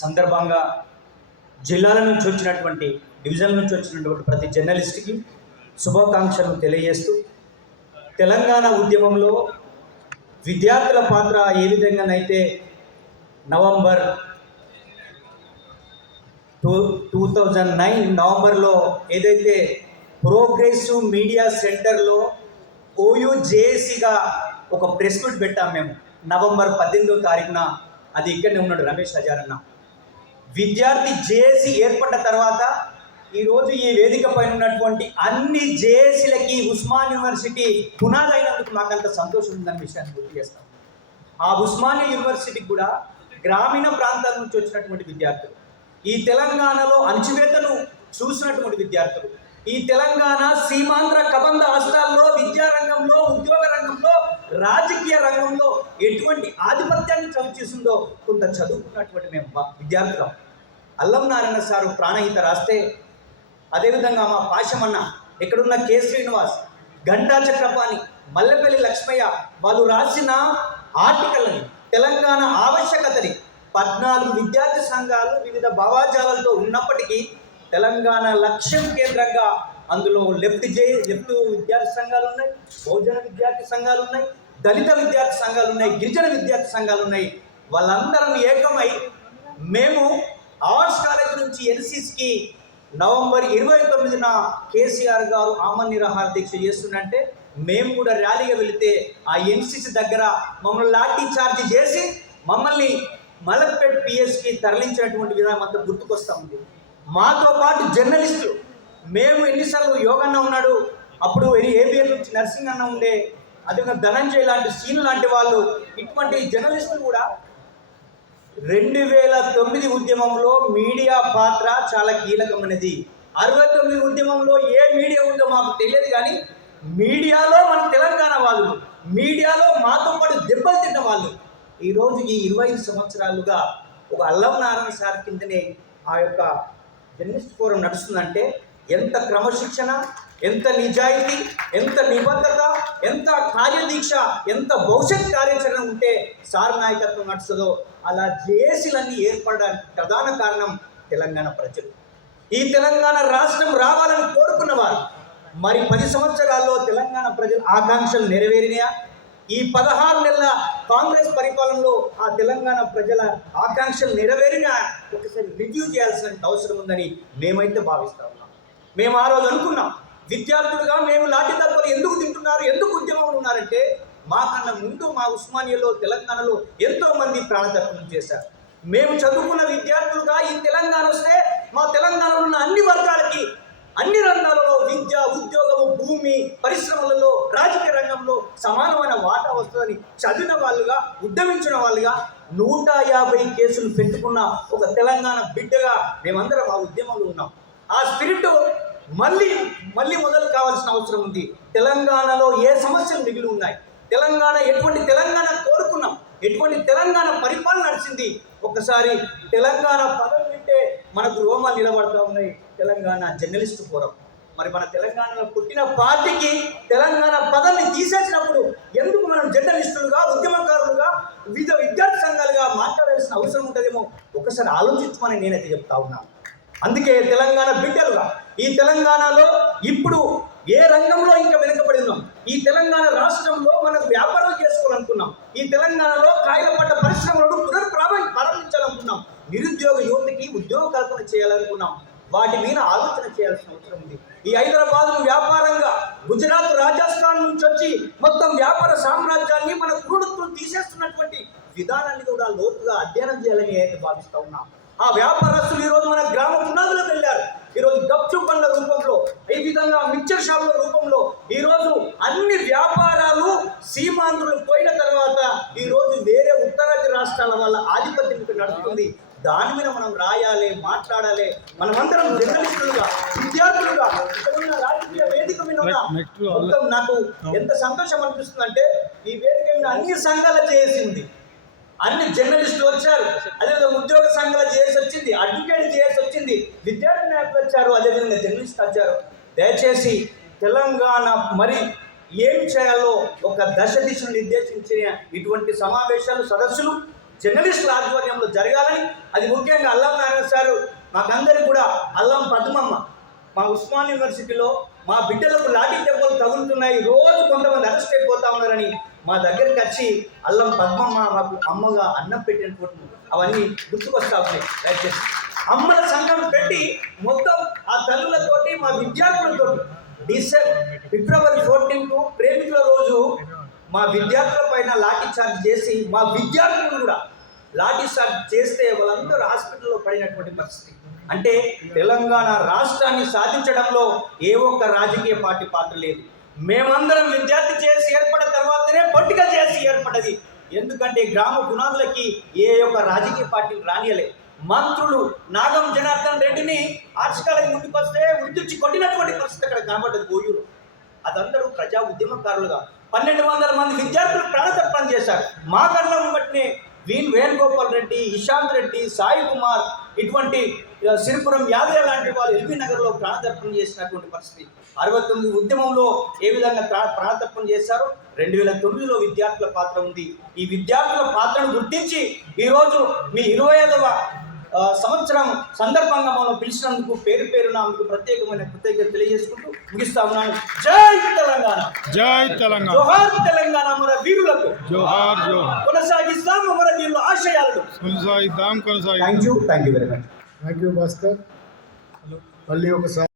సందర్భంగా జిల్లాల నుంచి వచ్చినటువంటి డివిజన్ నుంచి వచ్చినటువంటి ప్రతి జర్నలిస్ట్కి శుభాకాంక్షలు తెలియజేస్తూ తెలంగాణ ఉద్యమంలో విద్యార్థుల పాత్ర ఏ విధంగానైతే నవంబర్ 2009 నవంబర్లో ఏదైతే ప్రోగ్రెసివ్ మీడియా సెంటర్లో ఓయూజేఏసీగా ఒక ప్రెస్ మీట్ పెట్టాం మేము నవంబర్ 18వ తారీఖున. అది ఇక్కడనే ఉన్నాడు రమేష్ హజారన్న. విద్యార్థి జేఏసీ ఏర్పడ్డ తర్వాత ఈరోజు ఈ వేదిక పైన ఉన్నటువంటి అన్ని జేఏసీలకి ఉస్మాన్ యూనివర్సిటీ పునాదైనందుకు మాకంత సంతోషం ఉందన్న విషయాన్ని గుర్తు చేస్తాం. ఆ ఉస్మానియా యూనివర్సిటీకి కూడా గ్రామీణ ప్రాంతాల నుంచి వచ్చినటువంటి విద్యార్థులు, ఈ తెలంగాణలో అణచివేతను చూసినటువంటి విద్యార్థులు, ఈ తెలంగాణ సీమాంధ్ర కబంధ రాష్ట్రాల్లో విద్యారంగంలో, ఉద్యోగ రంగంలో, రాజకీయ రంగంలో ఎటువంటి ఆధిపత్యాన్ని చవిచూసిందో కొంత చదువుకున్నటువంటి మేము విద్యార్థులం. అల్లం నారాయణ సారు ప్రాణహిత రాస్తే, అదేవిధంగా మా పాశమన్న, ఇక్కడున్న కె శ్రీనివాస్, గంటా చక్రపాణి, మల్లెపల్లి లక్ష్మయ్య వాళ్ళు రాసిన ఆర్టికల్ని, తెలంగాణ ఆవశ్యకతని 14 విద్యార్థి సంఘాలు వివిధ భావాజాలతో ఉన్నప్పటికీ తెలంగాణ లక్ష్యం కేంద్రంగా అందులో లెఫ్ట్ విద్యార్థి సంఘాలు ఉన్నాయి, బహుజన విద్యార్థి సంఘాలు ఉన్నాయి, దళిత విద్యార్థి సంఘాలు ఉన్నాయి, గిరిజన విద్యార్థి సంఘాలు ఉన్నాయి. వాళ్ళందరం ఏకమై మేము ఆర్ట్స్ కాలేజ్ నుంచి ఎన్సీసీకి నవంబర్ 29న కేసీఆర్ గారు ఆమరణ నిరాహార దీక్ష చేస్తుందంటే మేము కూడా ర్యాలీగా వెళితే ఆ ఎన్సీసీ దగ్గర మమ్మల్ని లాఠీ చార్జ్ చేసి మమ్మల్ని మలక్పేట్ పిఎస్కి తరలించినటువంటి విధానం అంతా గుర్తుకొస్తూ ఉంది. మాతో పాటు జర్నలిస్టులు, మేము ఎన్నిసార్లు యోగన్న ఉన్నాడు, అప్పుడు ఏబిఎన్ నుంచి నర్సింగ్ అన్న ఉండే, అదేవిధంగా ధనంజయ్ లాంటి సీను లాంటి వాళ్ళు, ఇటువంటి జర్నలిస్టులు కూడా 2009 ఉద్యమంలో మీడియా పాత్ర చాలా కీలకమైనది. 69 ఉద్యమంలో ఏ మీడియా ఉందో మాకు తెలియదు, కానీ మీడియాలో మన తెలంగాణ వాళ్ళు, మీడియాలో మాతో పాటు దెబ్బలు తిన్న వాళ్ళు ఈరోజు ఈ 25 సంవత్సరాలుగా ఒక అల్లం నారాయణ సార్ కిందనే ఆ యొక్క జర్నలిస్ట్ ఫోరం నడుస్తుందంటే ఎంత క్రమశిక్షణ, ఎంత నిజాయితీ, ఎంత నిబద్ధత, ఎంత కార్యదీక్ష, ఎంత భవిష్యత్ కార్యాచరణ ఉంటే సార్ నాయకత్వం నడుస్తుందో అలా జేఏసీలన్నీ ఏర్పడడానికి ప్రధాన కారణం తెలంగాణ ప్రజలు. ఈ తెలంగాణ రాష్ట్రం రావాలని కోరుకున్నవారు. మరి 10 సంవత్సరాల్లో తెలంగాణ ప్రజల ఆకాంక్షలు నెరవేరినాయా? ఈ 16 నెలల కాంగ్రెస్ పరిపాలనలో ఆ తెలంగాణ ప్రజల ఆకాంక్షలు నెరవేరినా ఒకసారి రివ్యూ చేయాల్సిన అవసరం ఉందని మేమైతే భావిస్తా ఉన్నాం. మేము ఆ రోజు అనుకున్నాం, విద్యార్థులుగా మేము లాఠీ దెబ్బలు ఎందుకు తింటున్నారు, ఎందుకు ఉద్యమంలో ఉన్నారంటే మాకన్నా ముందు మా ఉస్మానియాలో తెలంగాణలో ఎంతోమంది ప్రాణత్యాగం చేశారు. మేము చదువుకున్న విద్యార్థులుగా ఈ తెలంగాణ వస్తే మా తెలంగాణలో ఉన్న అన్ని వర్గాలకి అన్ని రంగాలలో విద్య, ఉద్యోగము, భూమి, పరిశ్రమలలో, రాజకీయ రంగంలో సమానమైన వాటా వస్తుందని చదివిన వాళ్ళుగా, ఉద్యమించిన వాళ్ళుగా 150 కేసులు పెట్టుకున్న ఒక తెలంగాణ బిడ్డగా మేమందరం ఆ ఉద్యమంలో ఉన్నాం. ఆ స్పిరిట్ మళ్ళీ మొదలు కావాల్సిన అవసరం ఉంది. తెలంగాణలో ఏ సమస్యలు మిగిలి ఉన్నాయి, తెలంగాణ ఎటువంటి తెలంగాణ కోరుకున్నాం, ఎటువంటి తెలంగాణ పరిపాలన నడిచింది, ఒకసారి తెలంగాణ పదం వింటే మనకు రోమాలు నిలబడతా ఉన్నాయి. తెలంగాణ జర్నలిస్ట్ ఫోరం, మరి మన తెలంగాణలో పుట్టిన పార్టీకి తెలంగాణ పదాన్ని తీసేసినప్పుడు ఎందుకు మనం జర్నలిస్టులుగా, ఉద్యమకారులుగా, వివిధ విద్యార్థి సంఘాలుగా మాట్లాడాల్సిన అవసరం ఉంటుందేమో ఒకసారి ఆలోచించమని నేనైతే చెప్తా ఉన్నాను. అందుకే తెలంగాణ బిడ్డలుగా ఈ తెలంగాణలో ఇప్పుడు ఏ రంగంలో ఇంకా వెనుకబడి ఉన్నాం, ఈ తెలంగాణ రాష్ట్రంలో మనం వ్యాపారాలు చేసుకోవాలనుకున్నాం, ఈ తెలంగాణలో కాయల పడ్డ పరిశ్రమలను ప్రారంభించాలనుకున్నాం, నిరుద్యోగ యువతకి ఉద్యోగ కల్పన చేయాలనుకున్నాం. వాటి మీద ఆలోచన చేయాల్సిన అవసరం ఉంది. ఈ హైదరాబాద్ను వ్యాపారంగా గుజరాత్, రాజస్థాన్ నుంచి వచ్చి మొత్తం వ్యాపార సామ్రాజ్యాన్ని మన క్రూడత్వం తీసేస్తున్నటువంటి విధానాన్ని కూడా లోతుగా అధ్యయనం చేయాలని అయితే భావిస్తూ ఉన్నాం. ఆ వ్యాపారస్తులు ఈరోజు మన గ్రామ పునాదులకు వెళ్ళారు. ఈరోజు గప్చు పండ్ల రూపంలో, ఈ విధంగా మిక్చర్ షాపుల రూపంలో ఈరోజు అన్ని వ్యాపారాలు సీమాంధ్రులు పోయిన తర్వాత ఈరోజు వేరే ఉత్తరాది రాష్ట్రాల వల్ల ఆధిపత్యం నడుస్తుంది. దాని మీద మనం రాయాలి, మాట్లాడాలి. మనమందరం జర్నలిస్టులుగా, విద్యార్థులుగా ఉన్న రాజకీయ వేదిక మీద మొత్తం నాకు ఎంత సంతోషం అనిపిస్తుందంటే ఈ వేదిక మీద అన్ని సంఘాల చేసి ఉంది, అన్ని జర్నలిస్టులు వచ్చారు, అదేవిధంగా ఉద్యోగ సంఘాల చేసి వచ్చింది, అడ్వకేట్ చేసి వచ్చింది, విద్యార్థి నాయకులు వచ్చారు, అదేవిధంగా జర్నలిస్టులు వచ్చారు. దయచేసి తెలంగాణ మరి ఏం చేయాలో ఒక దిశను నిర్దేశించిన ఇటువంటి సమావేశాలు, సదస్సులు జర్నలిస్టుల ఆధ్వర్యంలో జరగాలని, అది ముఖ్యంగా అల్లం నారాయణ సారు మాకందరికి కూడా అల్లం పద్మమ్మ మా ఉస్మాన్ యూనివర్సిటీలో మా బిడ్డలకు లాఠీ దెబ్బలు తగులుతున్నాయి, రోజు కొంతమంది అరెస్ట్ అయిపోతా ఉన్నారని మా దగ్గరికి వచ్చి అల్లం పద్మమ్మ మాకు అమ్మగా అన్నం పెట్టిన ఫోటో అవన్నీ గుర్తుకొస్తా ఉన్నాయి. దయచేసి అమ్మల సంఘం పెట్టి మొత్తం ఆ తల్లులతోటి మా విద్యార్థులతో ఫిబ్రవరి 14 ప్రేమికుల రోజు మా విద్యార్థుల పైన లాఠీ చార్జ్ చేసి మా విద్యార్థులను కూడా లాఠీ చార్జ్ చేస్తే వాళ్ళందరూ హాస్పిటల్లో పడినటువంటి పరిస్థితి. అంటే తెలంగాణ రాష్ట్రాన్ని సాధించడంలో ఏ ఒక్క రాజకీయ పార్టీ పాత్ర లేదు. మేమందరం విద్యార్థి చేసి ఏర్పడిన తర్వాతనే పొలిటికల్ చేసి ఏర్పడ్డది. ఎందుకంటే గ్రామ పునాదులకి ఏ ఒక్క రాజకీయ పార్టీలు రానియలే. మంత్రులు నాగం జనార్దన్ రెడ్డిని ఆర్ట్స్ కాలేజ్ ముందుకు వస్తే ఉద్దిచ్చి కొట్టినటువంటి పరిస్థితి అక్కడ కనబడ్డది గోయూరు. అదందరూ ప్రజా ఉద్యమకారులుగా 1200 మంది విద్యార్థులు ప్రాణతర్పణ చేశారు. మా కళ్ళను బట్టినే వేణుగోపాల్ రెడ్డి, ఇషాంత్ రెడ్డి, సాయి కుమార్, ఇటువంటి సిరిపురం యాదయ్య లాంటి వాళ్ళు ఎల్బీ నగర్లో ప్రాణతర్పణ చేసినటువంటి పరిస్థితి. 69 ఉద్యమంలో ఏ విధంగా ప్రాణతర్పణ చేశారో 2009లో విద్యార్థుల పాత్ర ఉంది. ఈ విద్యార్థుల పాత్రను గుర్తించి ఈరోజు మీ 25వ సంవత్సరం సందర్భంగా మనం పిలిచినందుకు పేరు పేరున మీకు ప్రత్యేకమైన కృతజ్ఞత తెలియజేసుకుంటూ ముగిస్తా ఉన్నాను. జై తెలంగాణ, జై తెలంగాణ, జోహార్ తెలంగాణ. మన వీరులకు జోహార్ జోహార్. కొనసాగిస్తాం మన వీరుల ఆశయాలను. కొనసాగిద్దాం. Thank you very much. Thank you Bhaskar. మళ్ళీ ఒకసారి